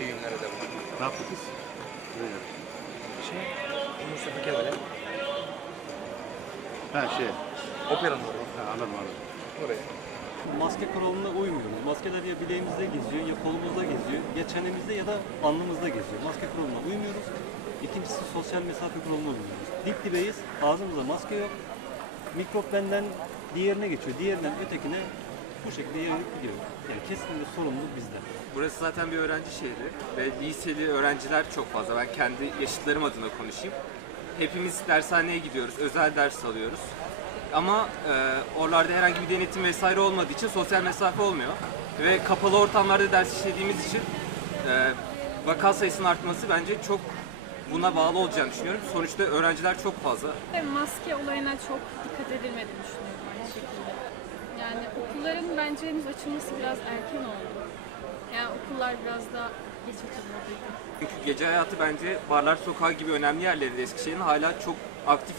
yaptık biz? Buraya. Şey, Mustafa Kemal'e. Ha şey. Operanın oraya. Ha, anladım anladım. Oraya. Maske kuralına uymuyoruz. Maskeler ya bileğimizde geziyor, ya kolumuzda geziyor, ya çenemizde ya da alnımızda geziyor. Maske kuralına uymuyoruz. İkincisi sosyal mesafe kuralına uymuyoruz. Dip dibeyiz, ağzımızda maske yok. Mikrop benden diğerine geçiyor, diğerinden ötekine bu şekilde yayılıp gidiyor. Yani kesinlikle sorumluluk bizde. Burası zaten bir öğrenci şehri ve liseli öğrenciler çok fazla. Ben kendi yaşıtlarım adına konuşayım. Hepimiz dershaneye gidiyoruz, özel ders alıyoruz. Ama e, oralarda herhangi bir denetim vesaire olmadığı için sosyal mesafe olmuyor. Ve kapalı ortamlarda ders işlediğimiz için e, vaka sayısının artması bence çok buna bağlı olacağını düşünüyorum. Sonuçta öğrenciler çok fazla. Ve maske olayına çok dikkat edilmediğini düşünüyorum aynı şekilde. Yani okulların bence henüz açılması biraz erken oldu. Yani okullar biraz daha geç açılmalıydı. Çünkü gece hayatı bence barlar sokağı gibi önemli yerleri de Eskişehir'in hala çok aktif.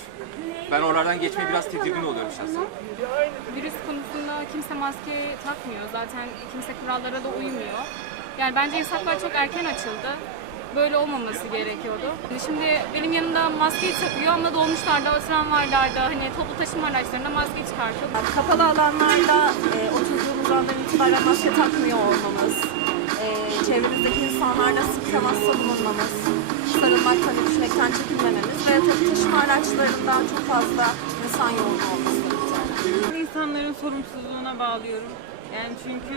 Ben oralardan geçmeye biraz tedirgin oluyorum şahsen. virüs konusunda kimse maske takmıyor. Zaten kimse kurallara da uymuyor. Yani bence yasaklar çok erken açıldı. Böyle olmaması gerekiyordu. Şimdi benim yanımda maskeyi takıyor ama dolmuşlarda, tramvaylarda, hani toplu taşıma araçlarında maske çıkartıyor. Kapalı alanlarda e, oturduğumuz andan itibaren maske takmıyor olmamız, e, çevremizdeki insanlarla sık temasta bulunmamız, sarılmaktan, öpüşmekten çekinmememiz ve toplu taşıma araçlarından çok fazla insan yoğunluğu olması. İnsanların sorumsuzluğuna bağlıyorum. Yani çünkü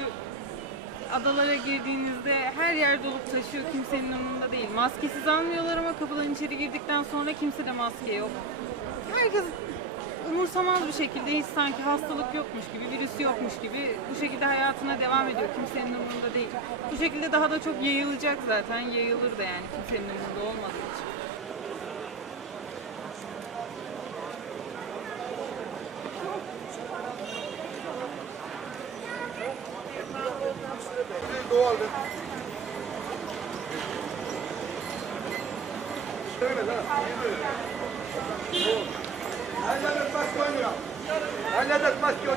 adalara girdiğinizde her yer dolup taşıyor kimsenin umurunda değil. Maskesiz almıyorlar ama kapıdan içeri girdikten sonra kimsede maske yok. Herkes umursamaz bir şekilde hiç sanki hastalık yokmuş gibi, virüs yokmuş gibi bu şekilde hayatına devam ediyor. Kimsenin umurunda değil. Bu şekilde daha da çok yayılacak zaten. Yayılır da yani kimsenin umurunda olmadığı için. Halledet maske oynuyor. Halledet maske oynuyor.